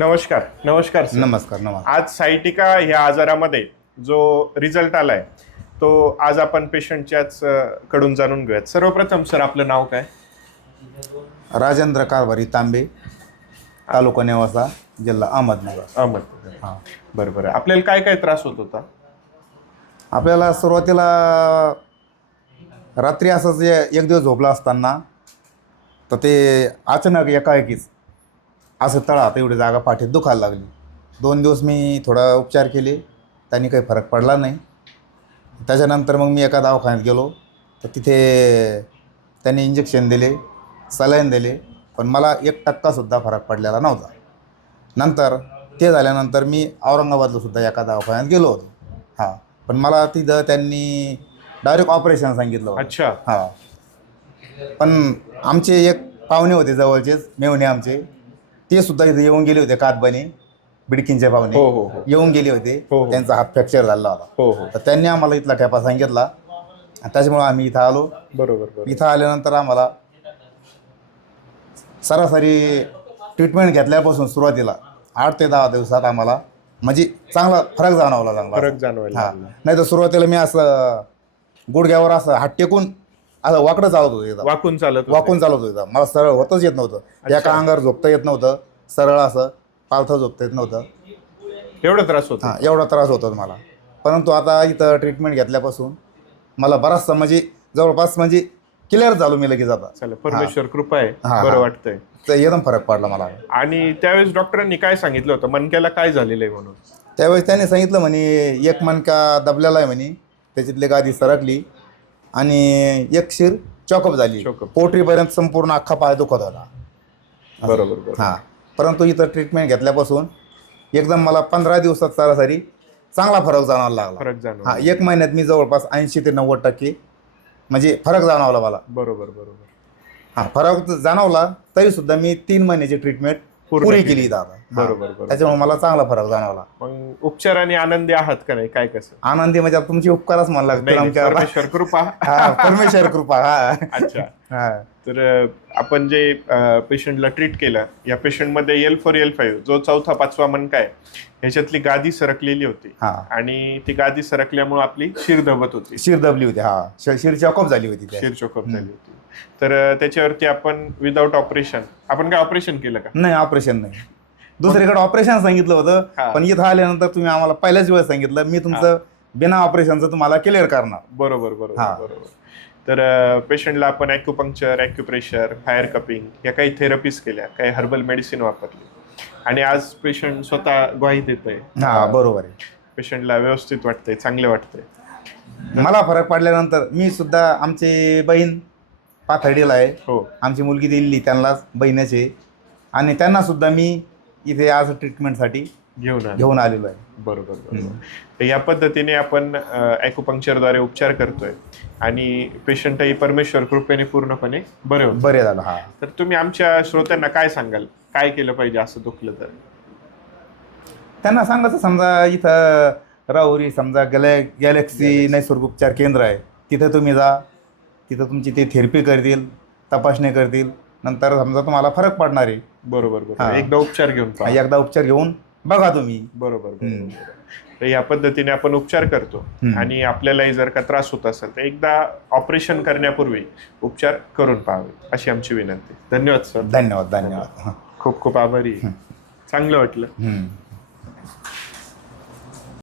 नमस्कार. नमस्कार सर. नमस्कार नमस्कार. आज सायटिका ह्या आजारामध्ये जो रिझल्ट आलाय तो आज आपण पेशंटच्याच अ, कडून जाणून घेऊयात. सर्वप्रथम सर आपलं नाव काय? राजेंद्र कारभारी तांबे तालुका नेवासा जिल्हा अहमदनगर. अहमद. हां. बरं बरं. आपल्याला काय काय त्रास होत होता? आपल्याला सुरुवातीला रात्री असंच ए- एक दिवस झोपला असताना तर ते अचानक एकाएकीच असं तळा तेवढी जागा पाठीत दुखायला लागली. दोन दिवस मी थोडा उपचार केले त्यांनी काही फरक पडला नाही. त्याच्यानंतर मग मी एका दवाखान्यात गेलो तर तिथे त्यांनी इंजेक्शन दिले सलाईन दिले पण मला एक टक्कासुद्धा फरक पडलेला नव्हता. नंतर ते झाल्यानंतर मी औरंगाबादला सुद्धा एका दवाखान्यात गेलो होतो. हां पण मला तिथं त्यांनी डायरेक्ट ऑपरेशन सांगितलं होतं. अच्छा. हां. पण आमचे एक पाहुणे होते जवळचेच मेवणे आमचे ते सुद्धा इथे येऊन गेले होते कातबाने बिडकींचे पाहुणे हो, हो, हो. येऊन गेले होते. हो, हो. त्यांचा हात फ्रॅक्चर झाला होता. हो हो. तर त्यांनी आम्हाला इथला ठेपा सांगितला. आणि त्याच्यामुळे आम्ही इथं आलो. बरोबर बरोबर. इथं आल्यानंतर आम्हाला सरासरी ट्रीटमेंट घेतल्यापासून सुरुवातीला आठ ते दहा दिवसात आम्हाला म्हणजे चांगला फरक जाणवला चांगला फरक जाणवायला हा. लागला. नाही तर सुरुवातीला मी असं गुडघ्यावर असं हात टेकून असं वाकडं चालत होतं वाकून चालत. वाकून चालत होतं. मला सरळ होतच येत नव्हतं. एका अंगावर झोपता येत नव्हतं. सरळ असं पालथं झोपता येत नव्हतं. एवढा त्रास होता. हां एवढा त्रास होता मला. परंतु आता इथं ट्रीटमेंट घेतल्यापासून मला बराचसा म्हणजे जवळपास म्हणजे क्लिअर झालो मी लगेच आता. परमेश्वर कृपा आहे. हा, बरं हा. वाटतंय. तर एकदम फरक पडला मला. आणि त्यावेळेस डॉक्टरांनी काय सांगितलं होतं? मनक्याला काय झालेलं आहे म्हणून? त्यावेळेस त्याने सांगितलं म्हणे एक मणका दबलेला आहे म्हणे. त्याच्यातली गादी सरकली. आणि एक शिर चॉकअप झाली. Chokeup. पोटरीपर्यंत संपूर्ण अख्खा पाय दुखत होता. बरोबर बरोबर. हां. परंतु इथं ट्रीटमेंट घेतल्यापासून एकदम मला पंधरा दिवसात सरासरी चांगला फरक जाणवायला लागला. फरक हां एक महिन्यात मी जवळपास ऐंशी ते नव्वद टक्के म्हणजे फरक जाणवला मला. बरोबर बरोबर. हां फरक जाणवला तरी सुद्धा मी तीन महिन्याची ट्रीटमेंट पुरी केली. हां. बरोबर बरोबर. त्याच्यामुळे मला चांगला फरक जाणवला. मग उपचाराने आनंदी आहात का नाही? काय कसं? आनंदी म्हणजे आता तुमची उपकारच नाही, आमच्या परमेश्वर कृपा. हा परमेश्वर कृपा हा. अच्छा. हा. तर अ, आपण जे पेशंटला ट्रीट केलं या पेशंटमध्ये एल फोर एल फाईव्ह जो चौथा पाचवा मनका आहे ह्याच्यातली गादी सरकलेली होती. हा. आणि ती गादी सरकल्यामुळे आपली शिर दबत होती. शिर दबली होती हा. श- शिरची अकोप झाली होती शिर चोकअप झाली होती. तर त्याच्यावरती आपण विदाऊट ऑपरेशन आपण काय ऑपरेशन केलं का? नाही ऑपरेशन नाही. दुसरीकडे ऑपरेशन सांगितलं. होतं पण इथं आल्यानंतर तुम्ही आम्हाला पहिल्याच वेळेस सांगितलं मी तुमचं बिना ऑपरेशनचं तुम्हाला क्लिअर करणार. बरोबर बरोबर. बरोबर. तर पेशंटला आपण ॲक्युपंक्चर ॲक्युप्रेशर फायर कपिंग या काही थेरपीज केल्या काही हर्बल मेडिसिन वापरली. आणि आज पेशंट स्वतः ग्वाही देत हा आहे बरोबर आहे. पेशंटला व्यवस्थित वाटतंय चांगलं वाटतंय. मला फरक पडल्यानंतर मी सुद्धा आमची बहीण पाथर्डीला आहे. हो. आमची मुलगी दिल्ली त्यांनाच बहिणीचे. आणि त्यांना सुद्धा मी इथे आज ट्रीटमेंटसाठी घेऊन आलो. घेऊन आलेलो आहे. बरोबर बरोबर. तर या पद्धतीने आपण ॲक्युपंक्चरद्वारे उपचार करतोय. आणि पेशंटही परमेश्वर कृपेने पूर्णपणे बरे होत. बरे झालं हा. तर तुम्ही आमच्या श्रोत्यांना काय सांगाल? काय केलं पाहिजे असं दुखलं तर? त्यांना सांगायचं समजा इथं राहुरी समजा गॅले गॅलेक्सी नैसर्गिक केंद्र आहे. तिथं तुम्ही जा. तिथं तुमची ते थेरपी करतील तपासणी करतील नंतर समजा तुम्हाला फरक पडणार आहे. बरोबर बरोबर. हा. एकदा उपचार घेऊन पहा. एकदा उपचार घेऊन बघा तुम्ही. बरोबर बरोबर, हम्म. बरोबर तर या पद्धतीने आपण उपचार करतो. हम्म. आणि आपल्यालाही जर का त्रास होत असेल तर एकदा ऑपरेशन करण्यापूर्वी उपचार करून पाहावे अशी आमची विनंती. धन्यवाद सर. धन्यवाद धन्यवाद. खूप खूप आभारी. आहे. चांगलं वाटलं. हम्म.